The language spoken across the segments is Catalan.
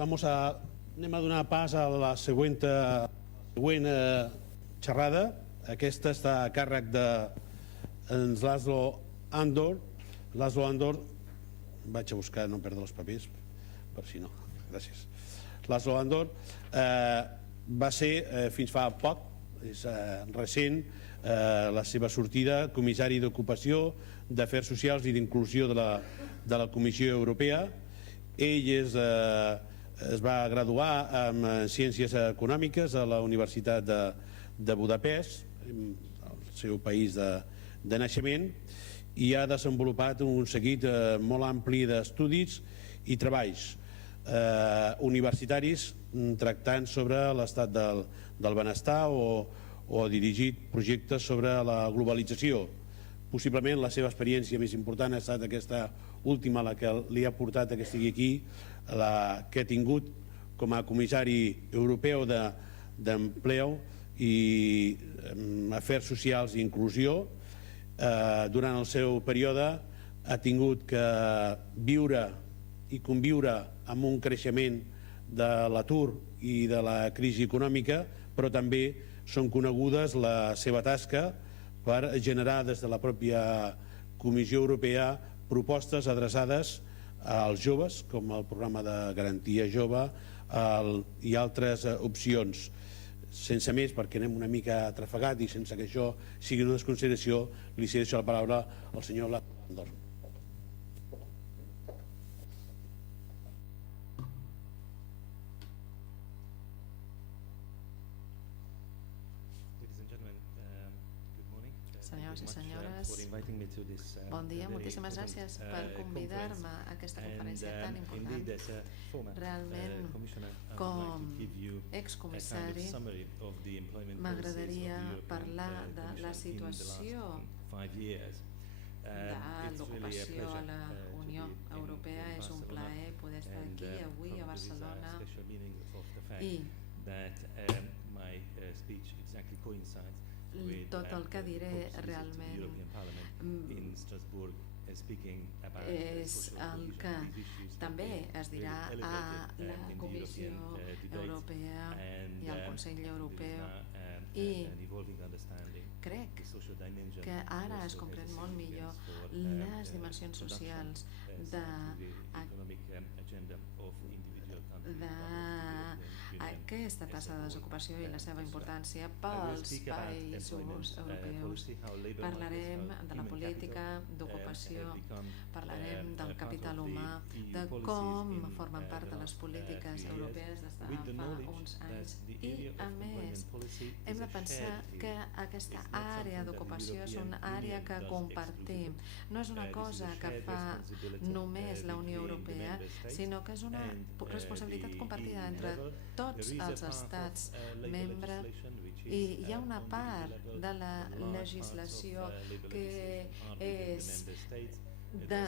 Anem a donar pas a la següent xerrada. Aquesta està a càrrec de Laszlo Andor. Laszlo Andor, vaig a buscar, no perdre els papers, per si no, gràcies. Laszlo Andor va ser, fins fa poc, és recent, la seva sortida, comissari d'Ocupació, d'Afers Socials i d'Inclusió de la Comissió Europea. Ell es va graduar en Ciències Econòmiques a la Universitat de Budapest, el seu país de naixement, i ha desenvolupat un seguit molt ampli d'estudis i treballs universitaris tractant sobre l'estat del benestar o dirigit projectes sobre la globalització. Possiblement la seva experiència més important ha estat aquesta última, la que li ha portat que estigui aquí, la que ha tingut com a comissari europeu d'Empleo i Afers Socials i Inclusió. Durant el seu període ha tingut que viure i conviure amb un creixement de l'atur i de la crisi econòmica, però també són conegudes la seva tasca per generar des de la pròpia Comissió Europea propostes adreçades als joves, com el programa de garantia jove i altres opcions. Sense més, perquè anem una mica atrafegat i sense que això sigui una desconsideració, li cedeixo la paraula al senyor Andor. Senyors i senyores, bon dia, moltíssimes gràcies per convidar-me a aquesta conferència tan important. Realment, com excomissari, m'agradaria parlar de la situació de l'ocupació a la Unió Europea. És un plaer poder estar aquí avui a Barcelona i tot el que diré realment és el que també es dirà a la Comissió Europea i al Consell Europeu, i crec que ara es comprèn molt millor les dimensions socials d'aquesta tassa de desocupació i la seva importància pels països europeus. Parlarem de la política d'ocupació, parlarem del capital humà, de com formen part de les polítiques europees des de fa uns anys, i a més hem de pensar que aquesta àrea d'ocupació és una àrea que compartim. No és una cosa que fa només la Unió Europea, sinó que és una responsabilitat compartida entre tots els estats membres, i hi ha una part de la legislació que és de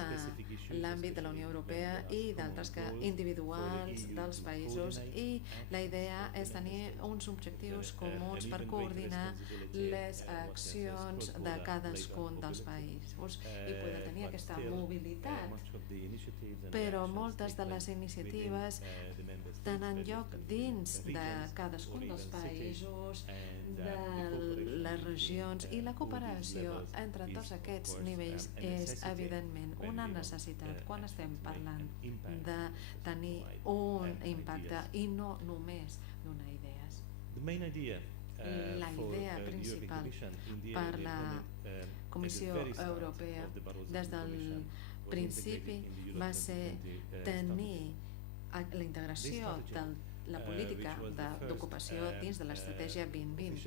l'àmbit de la Unió Europea i d'altres individuals dels països, i la idea és tenir uns objectius comuns per coordinar les accions de cadascun dels països i poder tenir aquesta mobilitat. Però moltes de les iniciatives tenen lloc dins de cadascun dels països, de les regions, i la cooperació entre tots aquests nivells és evidentment una necessitat quan estem parlant de tenir un impacte i no només donar idees. La idea principal per la Comissió Europea des del principi va ser tenir la integració de la política d'ocupació dins de l'estratègia 2020.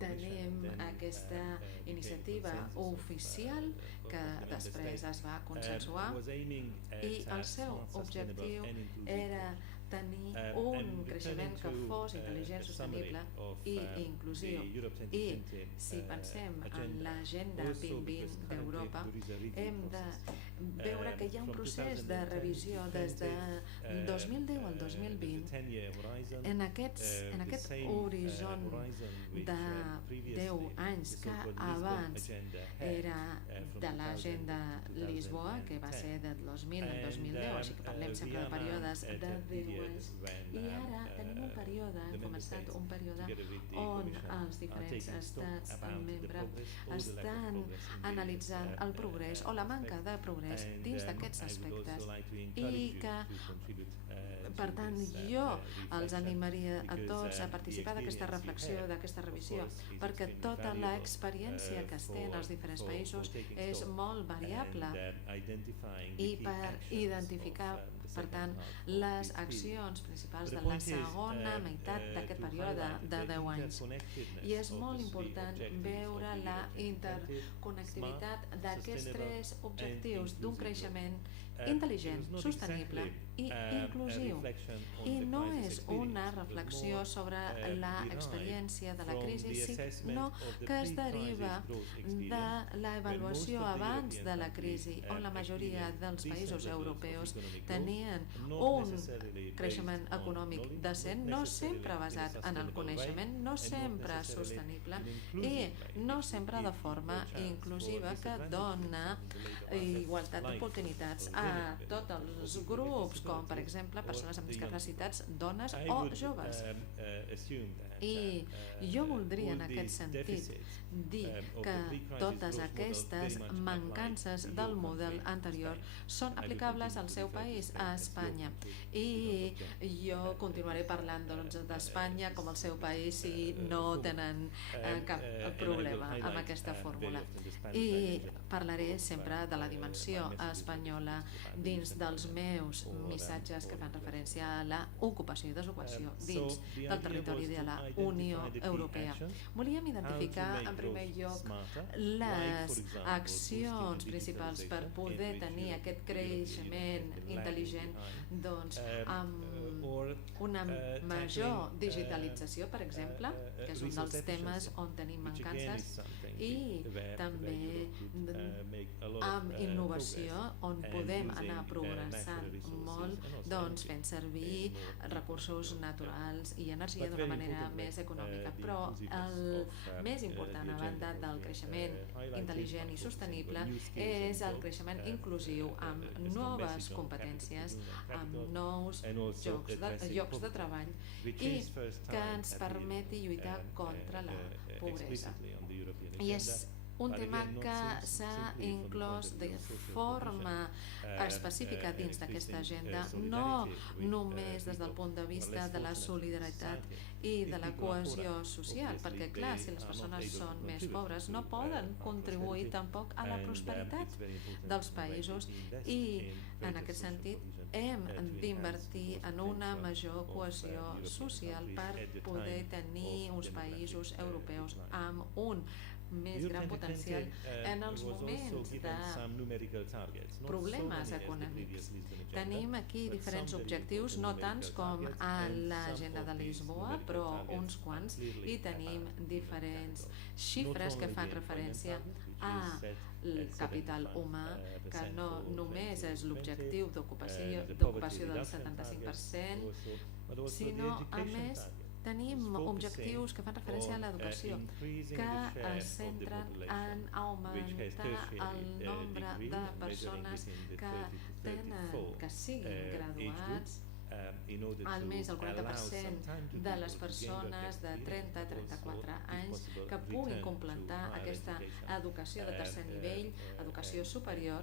Tenim aquesta iniciativa oficial que després es va consensuar, i el seu objectiu era tenir un creixement que fos intel·ligent, sostenible i inclusiu. I si pensem en l'agenda 2020 d'Europa, hem de veure que hi ha un procés de revisió des de 2010 al 2020 en aquest horitzó de 10 anys que abans era de l'agenda Lisboa, que va ser del 2000 al 2010, així que parlem sempre de períodes de 10 anys, i ara tenim un període, hem començat un període on els diferents estats membres estan analitzant el progrés o la manca de progrés dins d'aquests aspectes, i que per tant jo els animaria a tots a participar d'aquesta reflexió, d'aquesta revisió, perquè tota l'experiència que es té en els diferents països és molt variable, i per identificar, per tant, les accions principals de la segona meitat d'aquest període de 10 anys. I és molt important veure la interconnectivitat d'aquests 3 objectius d'un creixement intel·ligent, sostenible i inclusiu. I no és una reflexió sobre l'experiència de la crisi, sinó que es deriva de l'avaluació abans de la crisi, on la majoria dels països europeus tenien un creixement econòmic decent, no sempre basat en el coneixement, no sempre sostenible i no sempre de forma inclusiva, que dona igualtat d'oportunitats a tots els grups, com per exemple persones amb discapacitats, dones o joves. I jo voldria en aquest sentit dir que totes aquestes mancances del model anterior són aplicables al seu país, a Espanya, i jo continuaré parlant d'Espanya com el seu país si no tenen cap problema amb aquesta fórmula, i parlaré sempre de la dimensió espanyola dins dels meus missatges que fan referència a l'ocupació i desocupació dins del territori de la Unió Europea. Volíem identificar en primer lloc les accions principals per poder tenir aquest creixement intel·ligent, doncs amb una major digitalització, per exemple, que és un dels temes on tenim mancances, i també amb innovació, on podem anar progressant molt, doncs fent servir recursos naturals i energia d'una manera més econòmica. Però el més important, a banda del creixement intel·ligent i sostenible, és el creixement inclusiu, amb noves competències, amb nous llocs de treball, i que ens permeti lluitar contra la pobresa. I és un tema que s'ha inclòs de forma específica dins d'aquesta agenda, no només des del punt de vista de la solidaritat i de la cohesió social, perquè clar, si les persones són més pobres no poden contribuir tampoc a la prosperitat dels països, i en aquest sentit hem d'invertir en una major cohesió social per poder tenir uns països europeus amb un més gran potencial en els moments de problemes econòmics. Tenim aquí diferents objectius, no tants com a l'agenda de Lisboa, però uns quants, i tenim diferents xifres que fan referència al capital humà, que no només és l'objectiu d'ocupació del 75%, sinó a més tenim objectius que fan referència a l'educació, que es centren en augmentar el nombre de persones que siguin graduats, almenys el 40% de les persones de 30 a 34 anys que puguin completar aquesta educació de tercer nivell, educació superior,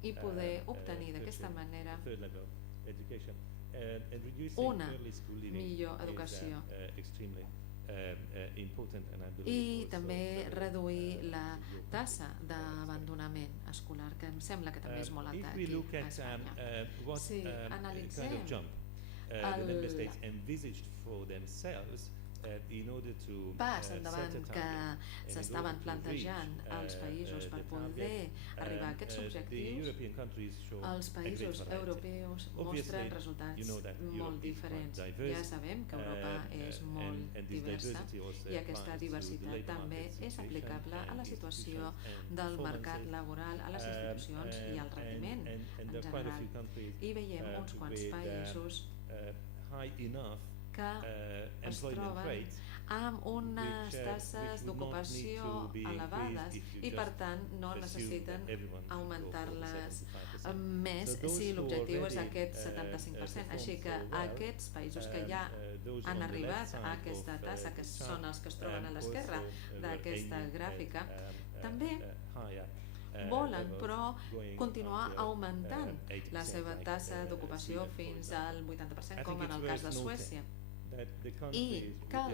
i poder obtenir d'aquesta manera una millor educació, i també reduir la tassa d'abandonament escolar, que em sembla que també és molt alta aquí a Espanya. Si analitzem pas endavant que s'estaven plantejant els països per poder arribar a aquests objectius, els països europeus mostren resultats molt diferents. Ja sabem que Europa és molt diversa i aquesta diversitat també és aplicable a la situació del mercat laboral, a les institucions i al rendiment en general. I veiem uns quants països que es troben amb unes taxes d'ocupació elevades i per tant no necessiten augmentar-les més si l'objectiu és aquest 75%. Així que aquests països que ja han arribat a aquesta taxa, que són els que es troben a l'esquerra d'aquesta gràfica, també volen però continuar augmentant la seva taxa d'ocupació fins al 80%, com en el cas de Suècia. I cal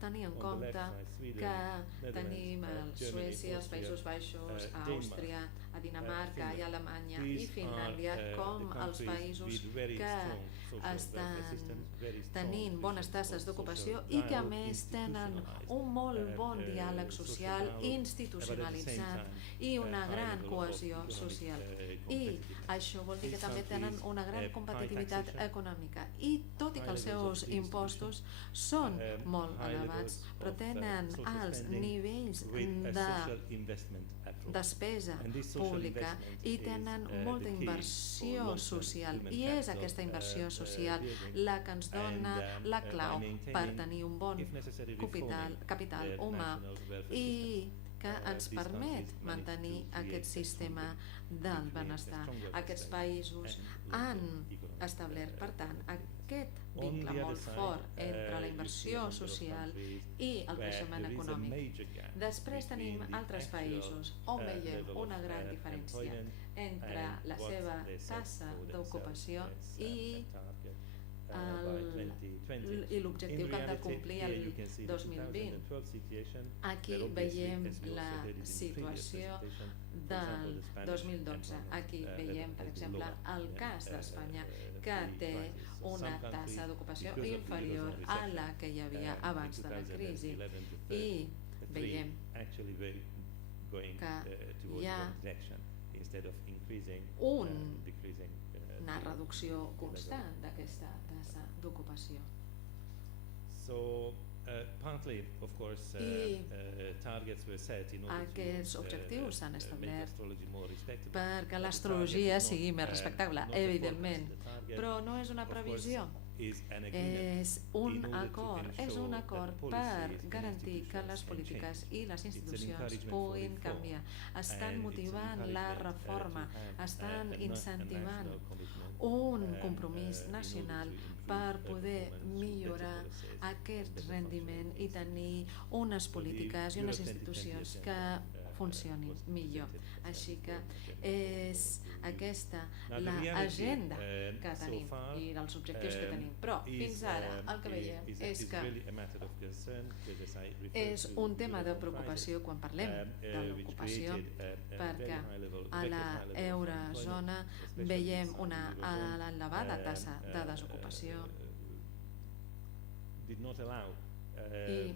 tenir en compte que tenim a Suècia, els Països Baixos, a Àustria, a Dinamarca i a Alemanya i Finlàndia com els països que estan tenint bones taxes d'ocupació i que a més tenen un molt bon diàleg social institucionalitzat i una gran cohesió social. I això vol dir que també tenen una gran competitivitat econòmica. I tot i que els seus impostos són molt elevats, però tenen alts nivells de despesa pública i tenen molta inversió social. I és aquesta inversió social la que ens dona la clau per tenir un bon capital humà i que ens permet mantenir aquest sistema del benestar. Aquests països han establert, per tant, aquest vincle molt fort entre la inversió social i el creixement econòmic. Després tenim altres països on veiem una gran diferència entre la seva taxa d'ocupació i l'objectiu que han de complir el 2020. Aquí veiem la situació del 2012. Aquí veiem, per exemple, el cas d'Espanya, que té una taxa d'ocupació inferior a la que hi havia abans de la crisi. I veiem que hi ha una reducció constant d'aquesta taxa d'ocupació. I aquests objectius s'han establert perquè l'astrologia sigui més respectable, evidentment, però no és una previsió. És un acord per garantir que les polítiques i les institucions puguin canviar. Estan motivant la reforma, estan incentivant un compromís nacional per poder millorar aquest rendiment i tenir unes polítiques i unes institucions que funcionin millor. Així que és aquesta l'agenda que tenim i els objectius que tenim. Però fins ara el que veiem és que és un tema de preocupació quan parlem de l'ocupació, perquè a l'eurozona veiem una elevada taxa de desocupació i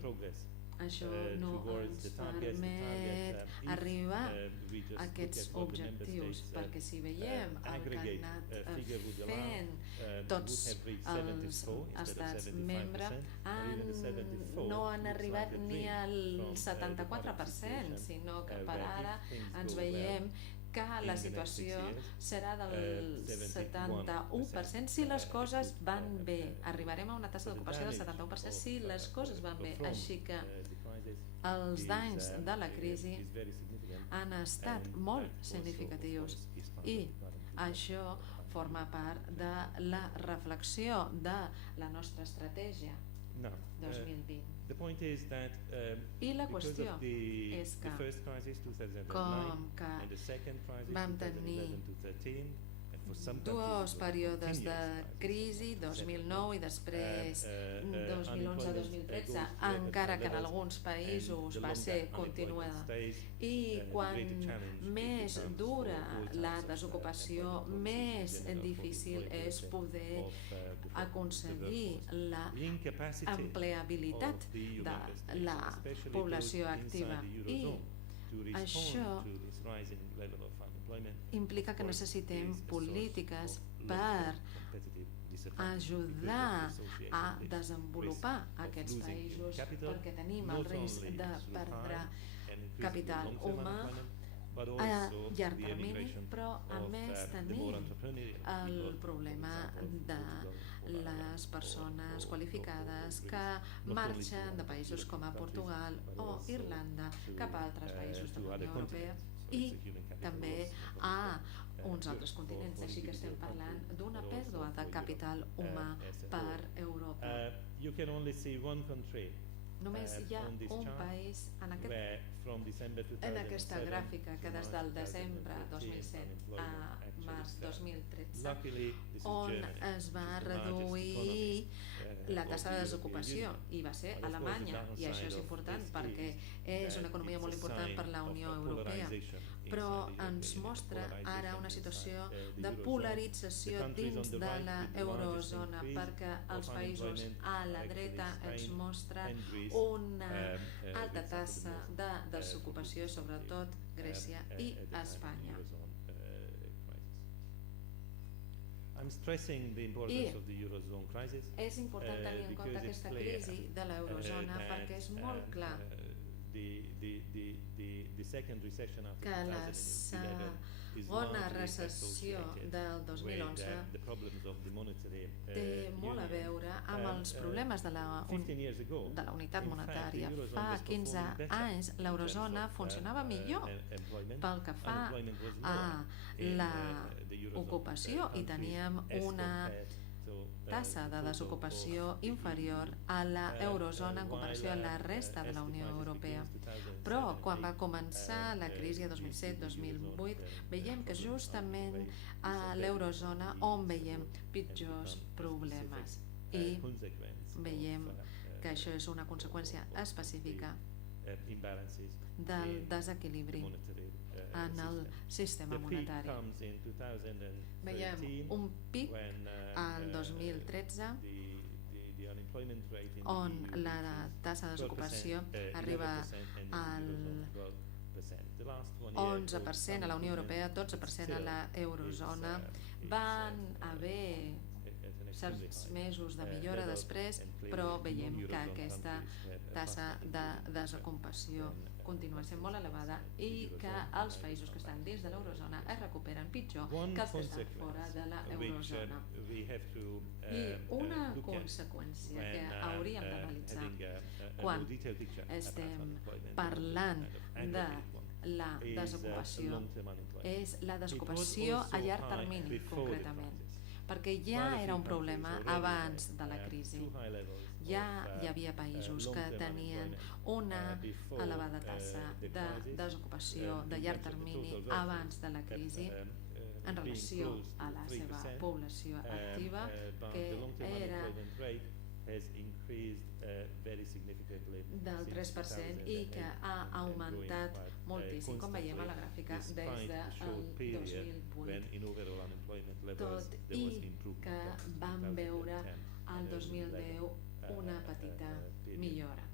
això no ens permet arribar a aquests objectius, perquè si veiem el que han anat fent tots els estats membres, no han arribat ni al 74%, sinó que per ara ens veiem que la situació serà del 71% si les coses van bé. Arribarem a una taxa d'ocupació del 71% si les coses van bé. Així que els danys de la crisi han estat molt significatius i això forma part de la reflexió de la nostra estratègia 2020. I la qüestió és que com que vam tenir dos períodes de crisi, 2009 i després 2011-2013, encara que en alguns països va ser continuada. I quan més dura la desocupació, més difícil és poder aconseguir l'empleabilitat de la població activa. I això implica que necessitem polítiques per ajudar a desenvolupar aquests països, perquè tenim el risc de perdre capital humà a llarg termini, però a més tenim el problema de les persones qualificades que marxen de països com a Portugal o Irlanda cap a altres països de la Unió Europea i també a uns altres continents, així que estem parlant d'una pèrdua de capital humà per Europa. Només hi ha un país en aquesta gràfica que des del desembre 2007 a març 2013 on es va reduir la taxa de desocupació i va ser Alemanya, i això és important perquè és una economia molt important per la Unió Europea, però ens mostra ara una situació de polarització dins de l'eurozona, perquè els països a la dreta ens mostren una alta taxa de desocupació, sobretot Grècia i Espanya. I és important tenir en compte aquesta crisi de l'eurozona perquè és molt clar que la segona recessió del 2011 té molt a veure amb els problemes de la unitat monetària. Fa 15 anys l'eurozona funcionava millor pel que fa a l'ocupació i teníem una taxa de desocupació inferior a l'eurozona en comparació a la resta de la Unió Europea. Però quan va començar la crisi de 2007-2008 veiem que justament a l'eurozona on veiem pitjors problemes i veiem que això és una conseqüència específica del desequilibri en el sistema monetari. Veiem un pic al 2013 on la taxa de desocupació arriba al 11% a la Unió Europea, 12% a l'eurozona. Van haver certs mesos de millora després, però veiem que aquesta taxa de desocupació continua sent molt elevada i que els països que estan dins de l'eurozona es recuperen pitjor que els que estan fora de l'eurozona. I una conseqüència que hauríem d'analitzar quan estem parlant de la desocupació és la desocupació a llarg termini, concretament, perquè ja era un problema abans de la crisi. Ja hi havia països que tenien una elevada taxa de desocupació de llarg termini abans de la crisi en relació a la seva població activa, que era del 3% i que ha augmentat moltíssim, com veiem a la gràfica, des del 2008. Tot i que vam veure al 2010 una petita millora.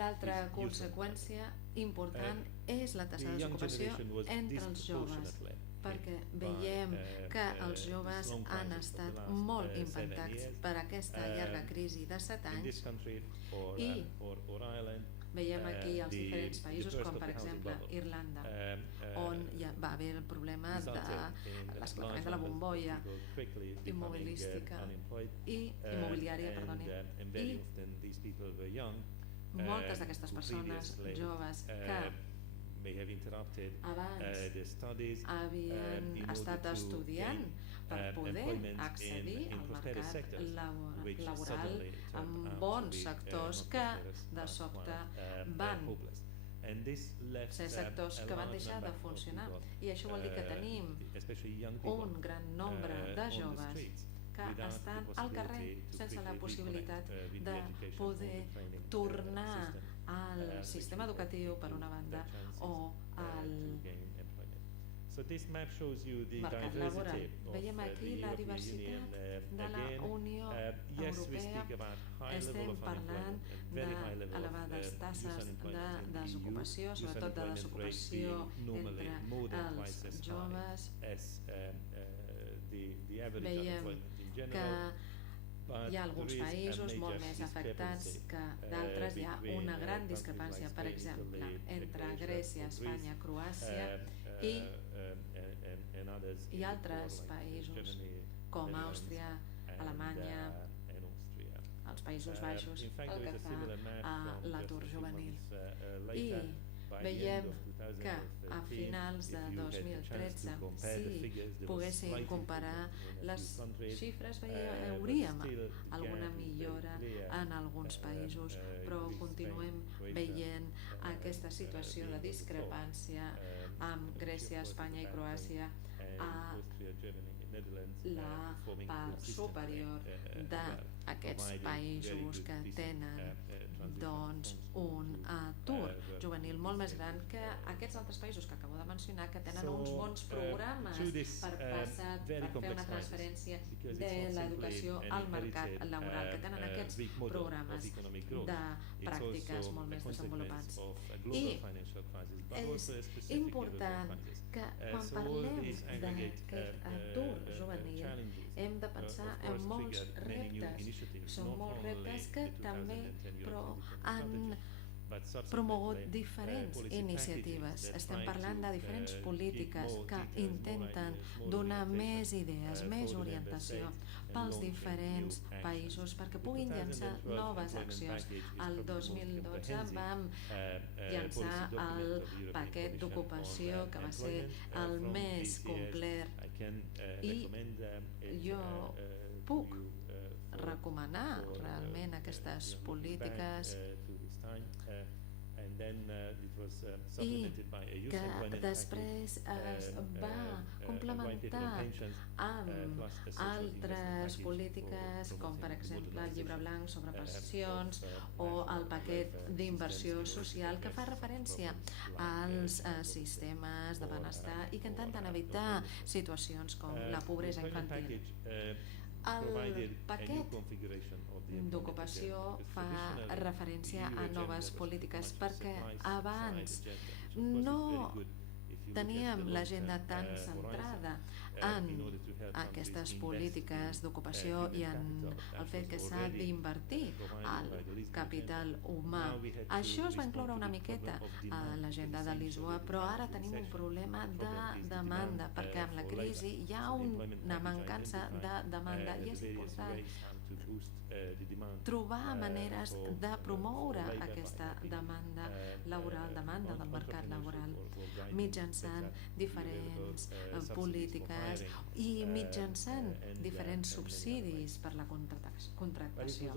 L'altra conseqüència important és la taxa de desocupació entre els joves, perquè veiem que els joves han estat molt impactats per aquesta llarga crisi de 7 anys i veiem aquí els diferents països, com per exemple Irlanda, on ja va haver el problema de l'esclatament de la bombolla immobiliària, i moltes d'aquestes persones joves que abans havien estat estudiant per poder accedir al mercat laboral en bons sectors que de sobte van ser sectors que van deixar de funcionar. I això vol dir que tenim un gran nombre de joves que estan al carrer sense la possibilitat de poder tornar al sistema educatiu, per una banda, o al mercat laboral. Veiem aquí la diversitat de la Unió Europea. Estem parlant d'elevades taxes de desocupació, sobretot de desocupació entre els joves. Veiem que hi ha alguns països molt més afectats que d'altres. Hi ha una gran discrepància, per exemple, entre Grècia, Espanya, Croàcia i altres països com Àustria, Alemanya, els Països Baixos, pel que fa a l'atur juvenil. I veiem que a finals de 2013, si poguéssim comparar les xifres, veuríem alguna millora en alguns països, però continuem veient aquesta situació de discrepància amb Grècia, Espanya i Croàcia a la part superior d'aquests països que tenen doncs un atur juvenil molt més gran que aquests altres països que acabo de mencionar, que tenen uns bons programes per fer una transferència de l'educació al mercat laboral, que tenen aquests programes de pràctiques molt més desenvolupats. I és important que quan parlem d'aquest atur juvenil hem de pensar en molts reptes. Són molts reptes que també han promogut diferents iniciatives. Estem parlant de diferents polítiques que intenten donar més idees, més orientació pels diferents països perquè puguin llançar noves accions. El 2012 vam llançar el paquet d'ocupació, que va ser el més complet, i jo puc recomanar realment aquestes polítiques i que després es va complementar amb altres polítiques com per exemple el llibre blanc sobre pensions o el paquet d'inversió social que fa referència als sistemes de benestar i que intenten evitar situacions com la pobresa infantil. El paquet d'ocupació fa referència a noves polítiques perquè abans no teníem l'agenda tan centrada en aquestes polítiques d'ocupació i en el fet que s'ha d'invertir al capital humà. Això es va incloure una miqueta a l'agenda de Lisboa, però ara tenim un problema de demanda, perquè amb la crisi hi ha una mancança de demanda i és important trobar maneres de promoure aquesta demanda laboral, demanda del mercat laboral, mitjançant diferents polítiques i mitjançant diferents subsidis per la contractació.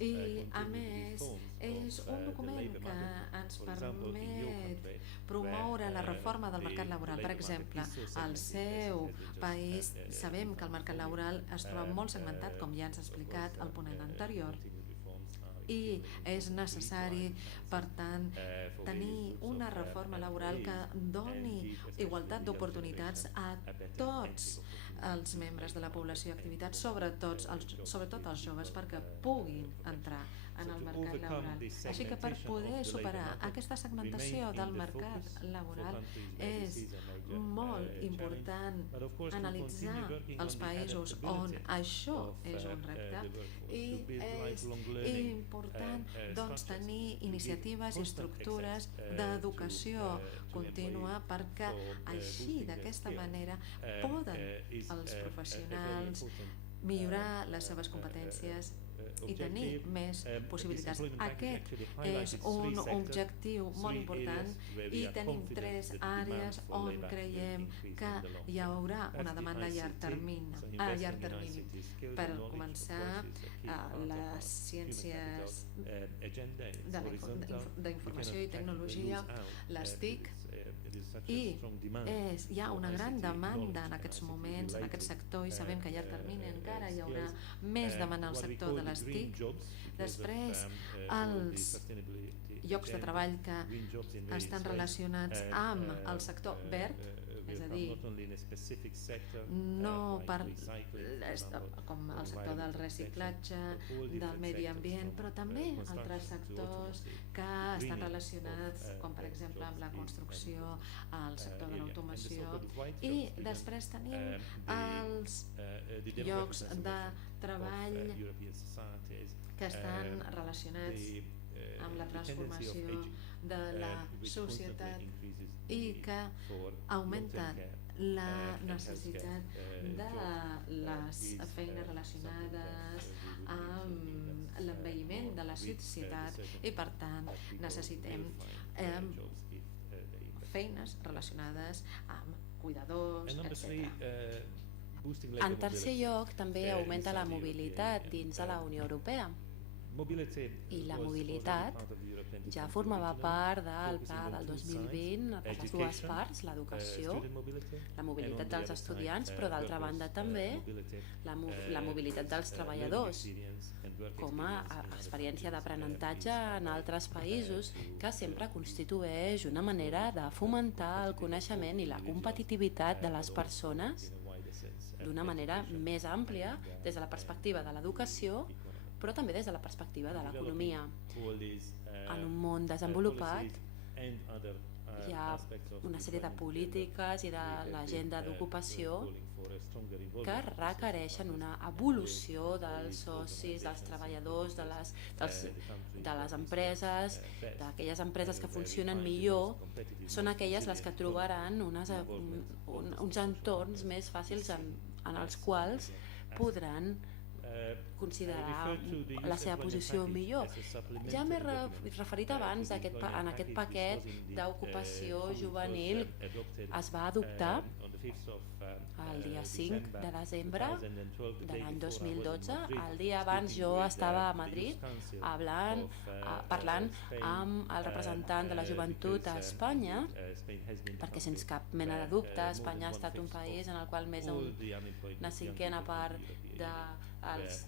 I, a més, és un document que ens permet promoure la reforma del mercat laboral. Per exemple, al seu país sabem que el mercat laboral es troba molt segmentat, com ja ens ha explicat el ponent anterior, i és necessari, per tant, tenir una reforma laboral que doni igualtat d'oportunitats a tots els membres de la població i activitat, sobretot els joves, perquè puguin entrar en el mercat laboral. Així que per poder superar aquesta segmentació del mercat laboral és molt important analitzar els països on això és un repte i és important doncs, tenir iniciatives i estructures d'educació contínua perquè així, d'aquesta manera, poden els professionals millorar les seves competències i tenir més possibilitats. Aquest és un objectiu molt important i tenim 3 àrees on creiem que hi haurà una demanda a llarg termini. Per començar, les ciències d'informació i tecnologia, les TIC, i hi ha una gran demanda en aquests moments, en aquest sector, i sabem que a llarg termini encara hi haurà més demanda al sector de les TIC. Després, els llocs de treball que estan relacionats amb el sector verd, és a dir, no com el sector del reciclatge, del medi ambient, però també altres sectors que estan relacionats, com per exemple amb la construcció, el sector de l'automació, i després tenim els llocs de treball que estan relacionats amb la transformació de la societat i que augmenten la necessitat de les feines relacionades amb l'envelliment de la societat i per tant necessitem feines relacionades amb cuidadors, etc. En tercer lloc, també augmenta la mobilitat dins de la Unió Europea. I la mobilitat ja formava part del pla del 2020 per les dues parts, l'educació, la mobilitat dels estudiants, però d'altra banda també la mobilitat dels treballadors, com a experiència d'aprenentatge en altres països, que sempre constitueix una manera de fomentar el coneixement i la competitivitat de les persones d'una manera més àmplia des de la perspectiva de l'educació, però també des de la perspectiva de l'economia. En un món desenvolupat hi ha una sèrie de polítiques i de l'agenda d'ocupació que requereixen una evolució dels socis, dels treballadors, de les empreses, d'aquelles empreses que funcionen millor, són aquelles les que trobaran uns entorns més fàcils en els quals podran considerar la seva posició millor. Ja m'he referit abans en aquest paquet d'ocupació juvenil. Es va adoptar el dia 5 de desembre de l'any 2012. El dia abans jo estava a Madrid parlant amb el representant de la joventut a Espanya, perquè sense cap mena de dubte Espanya ha estat un país en el qual més d'una cinquena part dels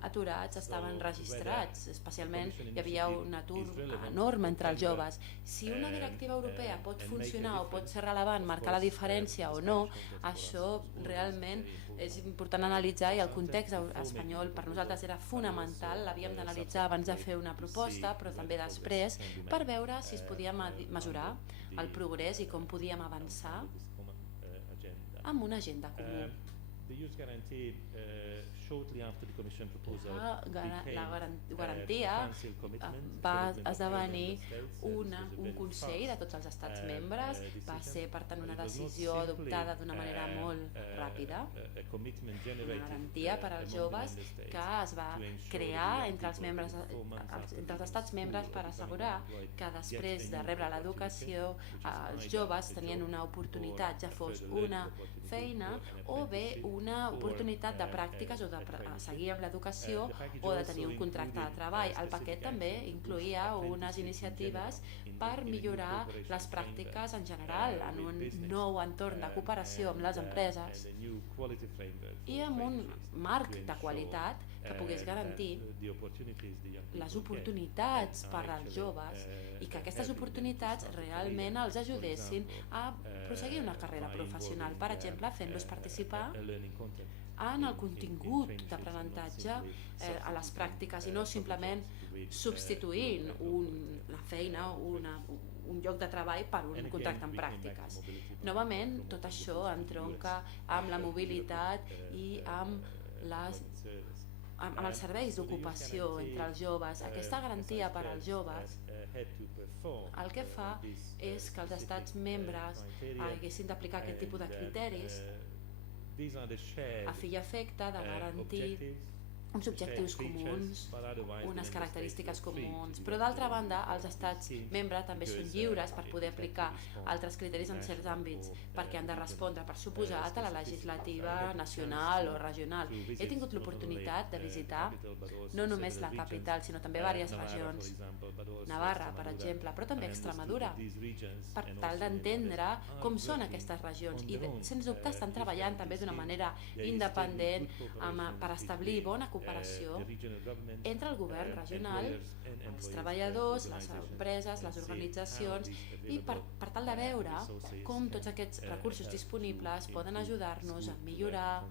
aturats estaven registrats, especialment hi havia un atur enorme entre els joves. Si una directiva europea pot funcionar o pot ser relevant, marcar la diferència o no, això realment és important analitzar, i el context espanyol per nosaltres era fonamental, l'havíem d'analitzar abans de fer una proposta, però també després, per veure si es podia mesurar el progrés i com podíem avançar amb una agenda comú. La garantia va esdevenir un consell de tots els estats membres, va ser per tant una decisió adoptada d'una manera molt ràpida, una garantia per als joves que es va crear entre els estats membres per assegurar que després de rebre l'educació els joves tenien una oportunitat, ja fos una feina o bé una oportunitat de pràctiques o de seguir amb l'educació o de tenir un contracte de treball. El paquet també incloïa unes iniciatives per millorar les pràctiques en general en un nou entorn de cooperació amb les empreses i amb un marc de qualitat que pogués garantir les oportunitats per als joves i que aquestes oportunitats realment els ajudessin a prosseguir una carrera professional, per exemple, fent-los participar en el contingut d'aprenentatge a les pràctiques i no simplement substituint una feina o un lloc de treball per un contracte en pràctiques. Novament, tot això entronca amb la mobilitat i amb els serveis d'ocupació entre els joves. Aquesta garantia per als joves el que fa és que els estats membres haguessin d'aplicar aquest tipus de criteris a fi i efecte de garantir uns objectius comuns, unes característiques comuns, però d'altra banda els estats membres també són lliures per poder aplicar altres criteris en certs àmbits, perquè han de respondre, per suposat, a la legislativa nacional o regional. He tingut l'oportunitat de visitar no només la capital, sinó també diverses regions, Navarra, per exemple, però també Extremadura, per tal d'entendre com són aquestes regions i, sens dubte, estan treballant també d'una manera independent per establir bona cooperació entre el govern regional, els treballadors, les empreses, les organitzacions i per tal de veure com tots aquests recursos disponibles poden ajudar-nos a millorar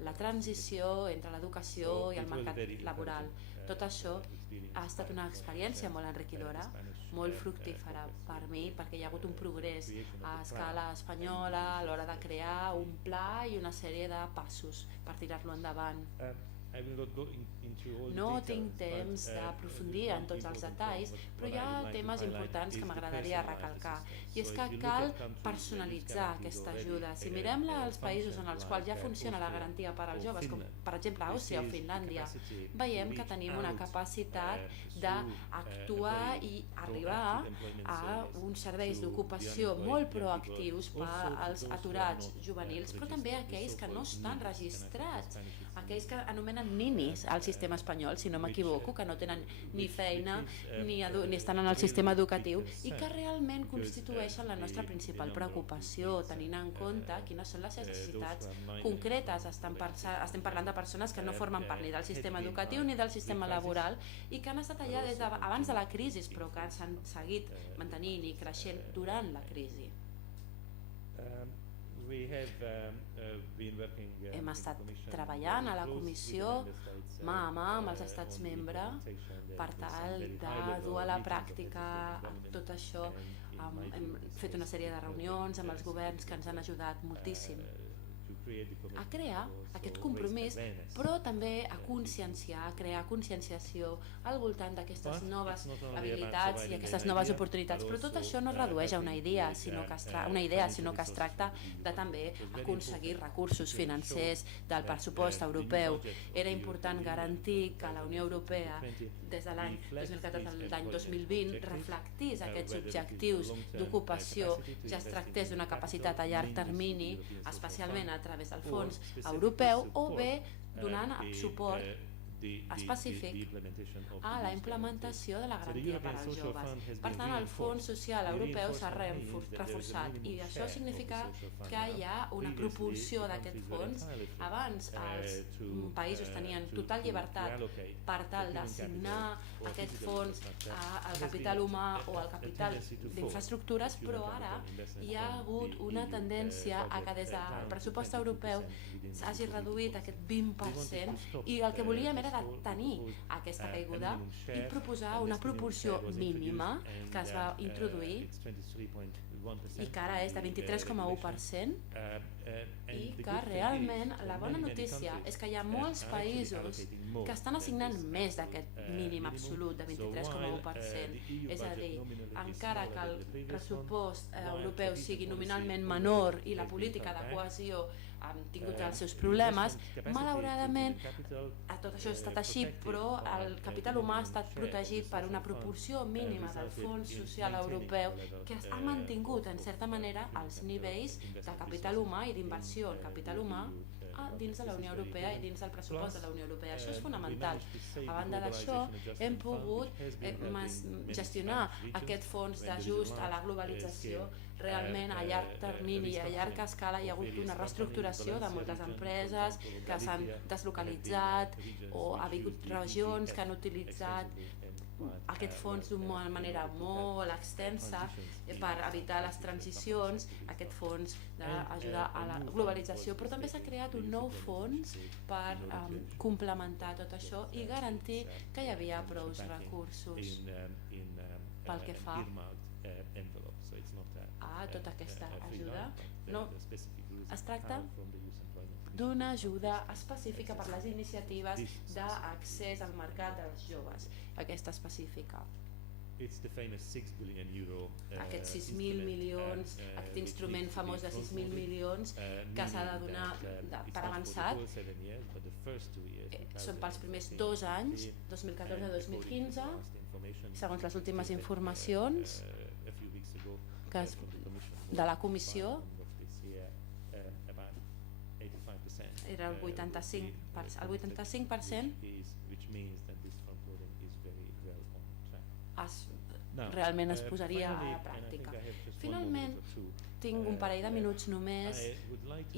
la transició entre l'educació i el mercat laboral. Tot això ha estat una experiència molt enriquidora, molt fructífera per mi, perquè hi ha hagut un progrés a escala espanyola a l'hora de crear un pla i una sèrie de passos per tirar-lo endavant. No tinc temps d'aprofundir en tots els detalls, però hi ha temes importants que m'agradaria recalcar, i és que cal personalitzar aquesta ajuda. Si mirem els països en els quals ja funciona la garantia per als joves, com per exemple Àustria o Finlàndia, veiem que tenim una capacitat d'actuar i arribar a uns serveis d'ocupació molt proactius per als aturats juvenils, però també aquells que no estan registrats, aquells que anomenen ninis al sistema espanyol, si no m'equivoco, que no tenen ni feina ni estan en el sistema educatiu i que realment constitueixen la nostra principal preocupació, tenint en compte quines són les necessitats concretes. Estem parlant de persones que no formen part ni del sistema educatiu ni del sistema laboral i que han estat allà des d'abans de la crisi, però que s'han seguit mantenint i creixent durant la crisi. Hem estat treballant a la comissió mà a mà amb els estats membres per tal de dur a la pràctica tot això. Hem fet una sèrie de reunions amb els governs que ens han ajudat moltíssim a crear aquest compromís, però també a conscienciar, a crear conscienciació al voltant d'aquestes noves habilitats i aquestes noves oportunitats. Però tot això no es redueix a una idea, sinó que es tracta de també aconseguir recursos financers del pressupost europeu. Era important garantir que la Unió Europea des de l'any 2014 a l'any 2020 reflectís aquests objectius d'ocupació, ja es tractés d'una capacitat a llarg termini, especialment a través del fons europeu, o bé donant suport específic a la implementació de la garantia per als joves. Per tant, el Fons Social Europeu s'ha reforçat i això significa que hi ha una proporció d'aquest fons. Abans els països tenien total llibertat per tal d'assignar aquest fons al capital humà o al capital d'infraestructures, però ara hi ha hagut una tendència a que des del pressupost europeu s'hagi reduït aquest 20% i el que volíem era de tenir aquesta caiguda i proposar una proporció mínima que es va introduir i que ara és de 23,1% i que realment la bona notícia és que hi ha molts països que estan assignant més d'aquest mínim absolut de 23,1%. És a dir, encara que el pressupost europeu sigui nominalment menor i la política de cohesió han tingut els seus problemes, malauradament tot això ha estat així, però el capital humà ha estat protegit per una proporció mínima del Fons Social Europeu que ha mantingut en certa manera els nivells de capital humà i d'inversió en capital humà dins de la Unió Europea i dins del pressupost de la Unió Europea. Això és fonamental. A banda d'això, hem pogut gestionar aquest fons d'ajust a la globalització. Realment, a llarg termini i a llarga escala hi ha hagut una reestructuració de moltes empreses que s'han deslocalitzat o ha hagut regions que han utilitzat aquest fons d'una manera molt extensa per evitar les transicions, aquest fons d'ajudar a la globalització, però també s'ha creat un nou fons per complementar tot això i garantir que hi havia prou recursos pel que fa a tota aquesta ajuda. No, es tracta d'una ajuda específica per les iniciatives d'accés al mercat dels joves, aquesta específica. aquests 6.000 milions, aquest instrument famós de 6.000 milions que s'ha de donar per avançat, són pels primers 2 anys, 2014-2015, segons les últimes informacions de la Comissió, era el 85%. El 85% realment es posaria a la pràctica. Finalment, tinc un parell de minuts només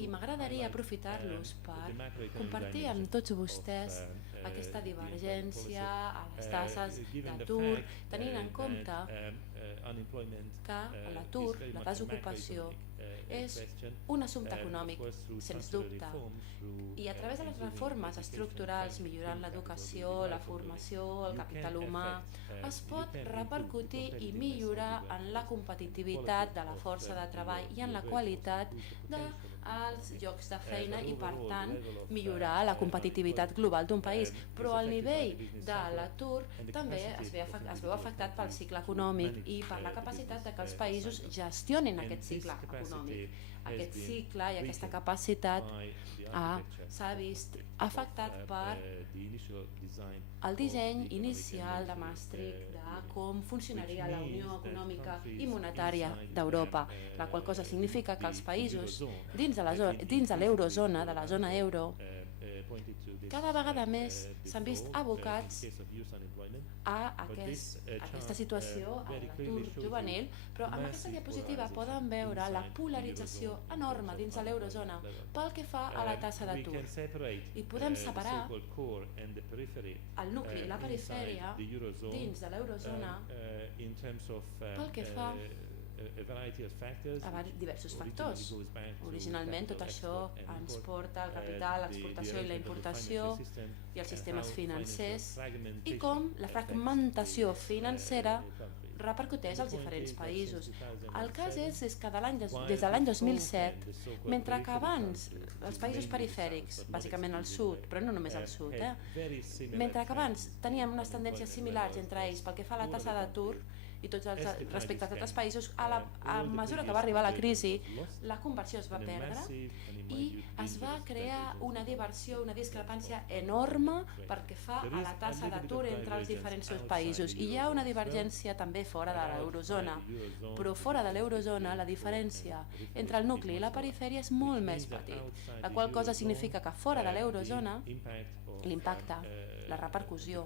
i m'agradaria aprofitar-los per compartir amb tots vostès aquesta divergència a les taxes d'atur, tenint en compte que l'atur, la desocupació, és un assumpte econòmic, sens dubte, i a través de les reformes estructurals, millorant l'educació, la formació, el capital humà, es pot repercutir i millorar en la competitivitat de la força de treball i en la qualitat dels llocs de feina i, per tant, millorar la competitivitat global d'un país. Però el nivell de l'atur també es veu afectat pel cicle econòmic i per la capacitat que els països gestionin aquest cicle econòmic. Aquest cicle i aquesta capacitat s'ha vist afectat per el disseny inicial de Maastricht de com funcionaria la Unió Econòmica i Monetària d'Europa, la qual cosa significa que els països dins de l'eurozona, de la zona euro, cada vegada més s'han vist abocats a aquesta situació, a l'atur juvenil, però amb aquesta diapositiva poden veure la polarització enorme dins de l'eurozona pel que fa a la taxa d'atur. I podem separar el nucli i la perifèria dins de l'eurozona pel que fa a diversos factors. Originalment tot això ens porta al capital, l'exportació i la importació i els sistemes financers i com la fragmentació financera repercuteix als diferents països. El cas és que des de l'any 2007, mentre que abans els països perifèrics, bàsicament al sud, però no només al sud, mentre que abans teníem unes tendències similars entre ells pel que fa a la taxa d'atur i respecte a tots els països, a mesura que va arribar la crisi, la conversió es va perdre i es va crear una diversió, una discrepància enorme perquè fa a la taxa d'atur entre els diferents països. I hi ha una divergència també fora de l'eurozona, però fora de l'eurozona la diferència entre el nucli i la perifèria és molt més petit, la qual cosa significa que fora de l'eurozona l'impacte, la repercussió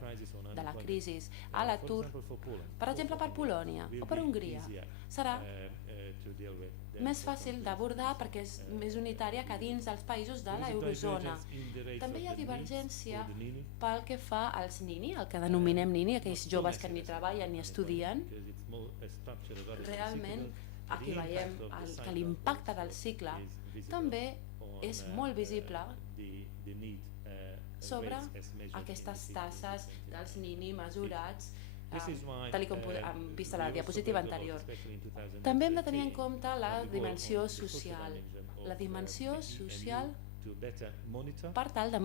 de la crisi a l'atur, per exemple per Polònia o per Hongria, serà més fàcil d'abordar perquè és més unitària que dins dels països de l'eurozona. També hi ha divergència pel que fa als Nini, el que denominem Nini, aquells joves que ni treballen ni estudien. Realment aquí veiem que l'impacte del cicle també és molt visible sobre aquestes taxes dels Nini mesurats tal com hem vist a la diapositiva anterior. També hem de tenir en compte la dimensió social. La dimensió social per tal de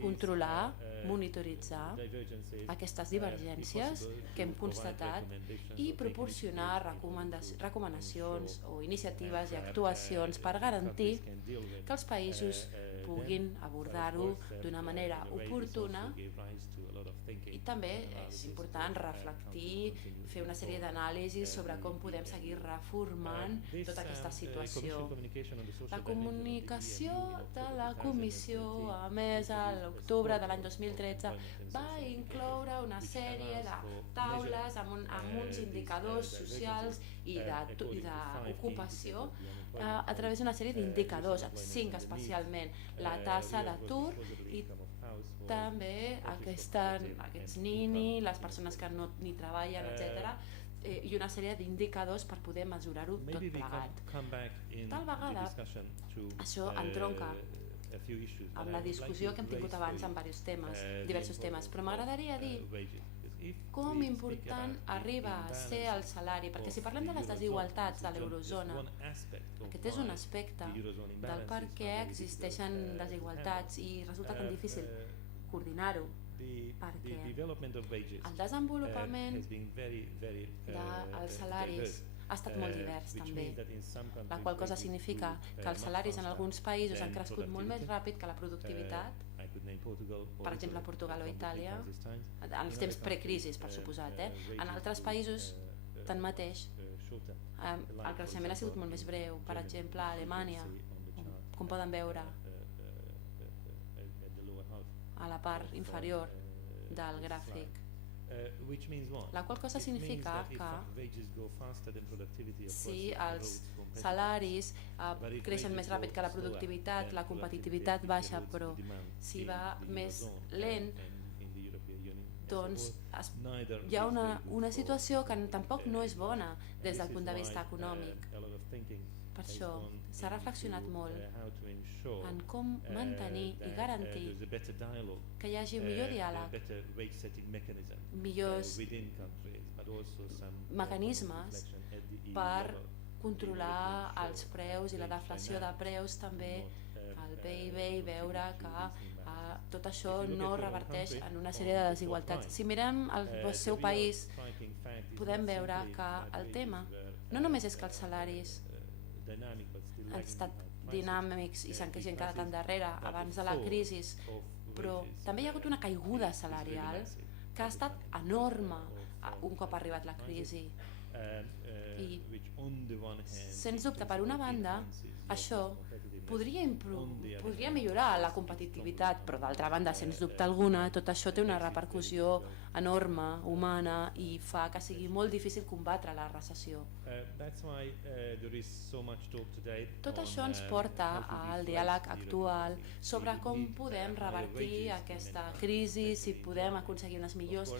controlar, monitoritzar aquestes divergències que hem constatat i proporcionar recomanacions o iniciatives i actuacions per garantir que els països puguin abordar-ho d'una manera oportuna. I també és important reflectir, fer una sèrie d'anàlisis sobre com podem seguir reformant tota aquesta situació. La comunicació de la Comissió, a més, a l'octubre de l'any 2013, va incloure una sèrie de taules amb uns indicadors socials i d'ocupació a través d'una sèrie d'indicadors, 5 especialment, la taxa d'atur i també aquests Nini, les persones que no ni treballen, etc., i una sèrie d'indicadors per poder mesurar-ho tot plegat. Tal vegada, això entronca amb la discussió que hem tingut abans en diversos temes, però m'agradaria dir com important arriba a ser el salari, perquè si parlem de les desigualtats de l'eurozona, aquest és un aspecte del per què existeixen desigualtats i resulta tan difícil coordinar-ho. perquè el desenvolupament dels salaris ha estat molt divers també, la qual cosa significa que els salaris en alguns països han crescut molt més ràpid que la productivitat, per exemple Portugal o Itàlia, en els temps precrisis per suposat. En altres països, tanmateix, el creixement ha sigut molt més breu, per exemple a Alemanya, com poden veure a la part inferior del gràfic. La qual cosa significa que si els salaris creixen més ràpid que la productivitat, la competitivitat baixa, però si va més lent, doncs hi ha una situació que tampoc no és bona des del punt de vista econòmic. Per això s'ha reflexionat molt en com mantenir i garantir que hi hagi un millor diàleg, millors mecanismes per controlar els preus i la deflació de preus també, el PIB, i veure que tot això no reverteix en una sèrie de desigualtats. Si mirem el seu país, podem veure que el tema no només és que els salaris han estat dinàmics i s'han quedat endarrere abans de la crisi, però també hi ha hagut una caiguda salarial que ha estat enorme un cop ha arribat la crisi. I, sens dubte, per una banda, això podria millorar la competitivitat, però d'altra banda, sens dubte alguna, tot això té una repercussió enorme, humana, i fa que sigui molt difícil combatre la recessió. Tot això ens porta al diàleg actual sobre com podem revertir aquesta crisi, si podem aconseguir unes millors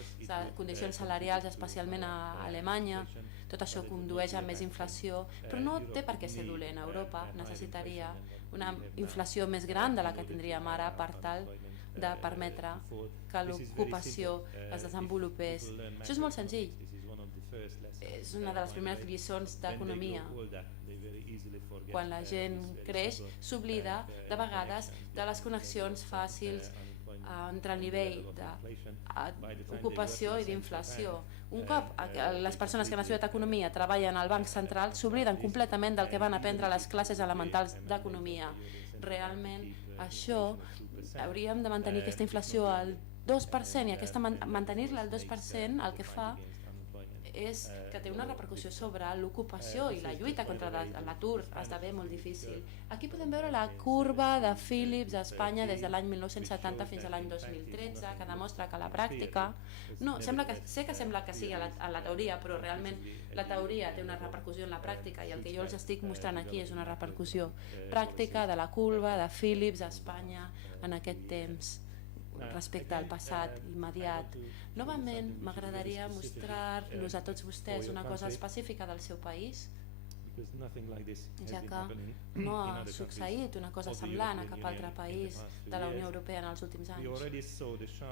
condicions salarials, especialment a Alemanya. Tot això condueix a més inflació, però no té per què ser dolent. Europa necessitaria una inflació més gran de la que tindríem ara per tal de permetre que l'ocupació es desenvolupés. Això és molt senzill. És una de les primeres lliçons d'economia. Quan la gent creix, s'oblida de vegades de les connexions fàcils entre el nivell d'ocupació i d'inflació. Un cop les persones que han estudiat economia treballen al Banc Central, s'obliden completament del que van aprendre a les classes elementals d'economia. Realment, això, hauríem de mantenir aquesta inflació al 2% i mantenir-la al 2% el que fa és que té una repercussió sobre l'ocupació i la lluita contra l'atur esdevé molt difícil. Aquí podem veure la curva de Phillips a Espanya des de l'any 1970 fins a l'any 2013, que demostra que la pràctica, sé que sembla que sigui a la teoria, però realment la teoria té una repercussió en la pràctica, i el que jo els estic mostrant aquí és una repercussió pràctica de la curva de Phillips a Espanya en aquest temps respecte al passat immediat. Novament, m'agradaria mostrar-los a tots vostès una cosa específica del seu país, ja que no ha succeït una cosa semblant a cap altre país de la Unió Europea en els últims anys.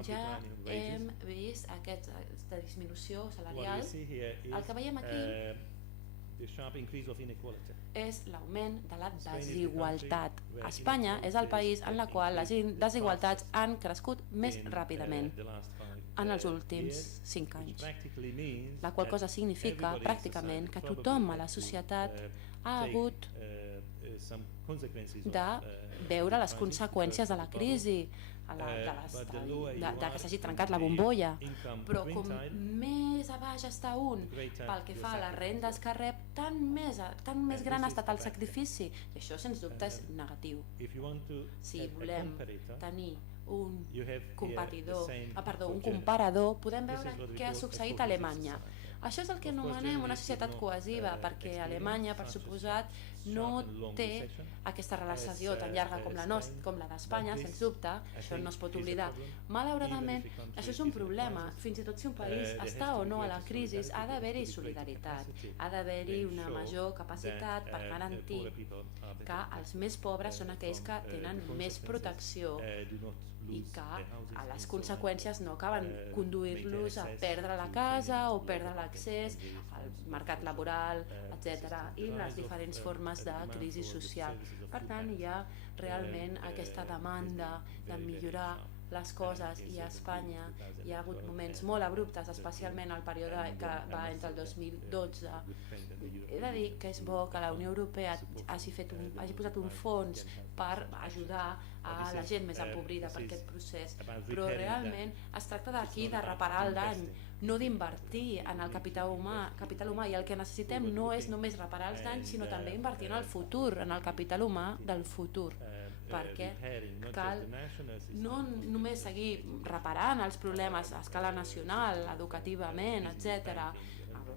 Ja hem vist aquesta disminució salarial. El que veiem aquí és l'augment de la desigualtat. Espanya és el país en el qual les desigualtats han crescut més ràpidament en els últims 5 anys, la qual cosa significa pràcticament que tothom a la societat ha hagut de veure les conseqüències de la crisi, de que s'hagi trencat la bombolla, però com més a baix està un pel que fa a les rendes que rep, tant més gran ha estat el sacrifici, i això sens dubte és negatiu. Si volem tenir un comparador, podem veure què ha succeït a Alemanya. Això és el que anomenem una societat cohesiva, perquè Alemanya, per suposat, no té aquesta relació tan llarga com la d'Espanya, sens dubte, això no es pot oblidar. Malauradament, això és un problema. Fins i tot si un país està o no a la crisi, ha d'haver-hi solidaritat, ha d'haver-hi una major capacitat per garantir que els més pobres són aquells que tenen més protecció i que a les conseqüències no acaben conduir-los a perdre la casa o perdre l'accés al mercat laboral, etc. i les diferents formes de crisi social. Per tant, hi ha realment aquesta demanda de millorar les coses, i a Espanya hi ha hagut moments molt abruptes, especialment el període que va entre el 2012. He de dir que és bo que la Unió Europea hagi posat un fons per ajudar a la gent més empobrida per aquest procés, però realment es tracta d'aquí de reparar el dany, no d'invertir en el capital humà, i el que necessitem no és només reparar els danys, sinó també invertir en el futur, en el capital humà del futur, perquè cal no només seguir reparant els problemes a escala nacional, educativament, etc.,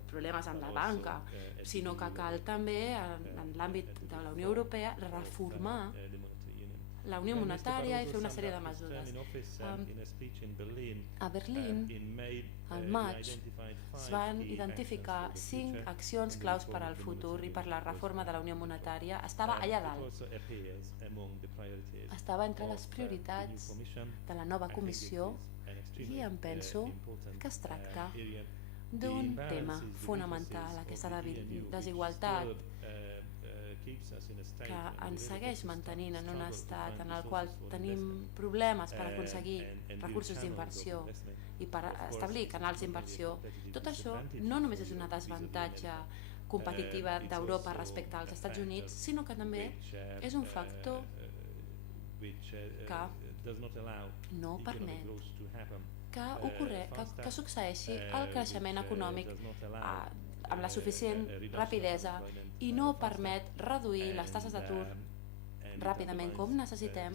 problemes amb la banca, sinó que cal també, en l'àmbit de la Unió Europea, reformar la Unió Monetària i fer una sèrie de mesures. A Berlín, al maig, es van identificar 5 accions claus per al futur i per la reforma de la Unió Monetària. Estava allà dalt. Estava entre les prioritats de la nova comissió i em penso que es tracta d'un tema fonamental, aquesta desigualtat que ens segueix mantenint en un estat en el qual tenim problemes per aconseguir recursos d'inversió i per establir canals d'inversió. Tot això no només és una desavantatge competitiva d'Europa respecte als Estats Units, sinó que també és un factor que no permet que succeeixi el creixement econòmic amb la suficient rapidesa i no permet reduir les taxes d'atur ràpidament com necessitem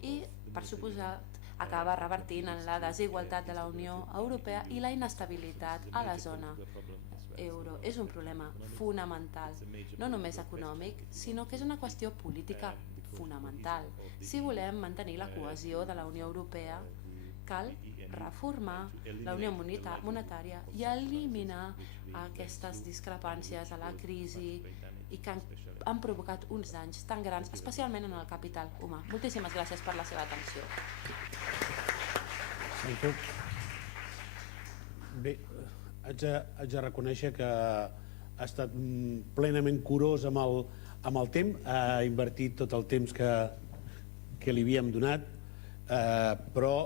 i, per suposat, acaba revertint en la desigualtat de la Unió Europea i la inestabilitat a la zona euro. És un problema fonamental, no només econòmic, sinó que és una qüestió política fonamental. Si volem mantenir la cohesió de la Unió Europea, cal reformar la Unió Monetària i eliminar aquestes discrepàncies a la crisi i que han provocat uns danys tan grans, especialment en el capital humà. Moltíssimes gràcies per la seva atenció. Bé, haig de reconèixer que ha estat plenament curós amb el temps, ha invertit tot el temps que li havíem donat, però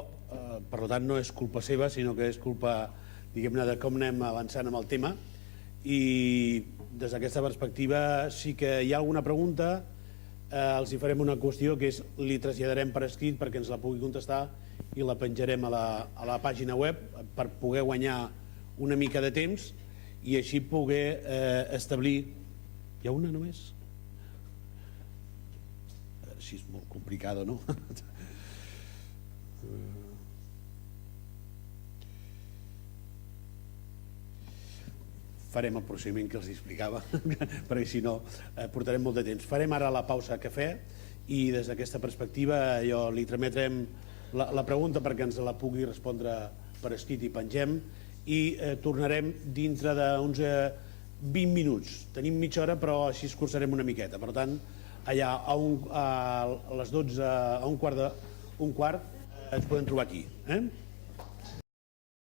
per tant no és culpa seva, sinó que és culpa, diguem-ne, de com anem avançant amb el tema. I des d'aquesta perspectiva sí que hi ha alguna pregunta, els hi farem una qüestió que és, li traslladarem per escrit perquè ens la pugui contestar i la penjarem a la pàgina web per poder guanyar una mica de temps i així poder establir... Hi ha una només? Així és molt complicada, no? Farem el procediment que els explicava, perquè si no portarem molt de temps. Farem ara la pausa a cafè i des d'aquesta perspectiva jo li trametrem la pregunta perquè ens la pugui respondre per escrit i pengem i tornarem dintre d'uns 20 minuts. Tenim mitja hora però així escurçarem una miqueta. Per tant, allà a les 12, a un quart ens podem trobar aquí.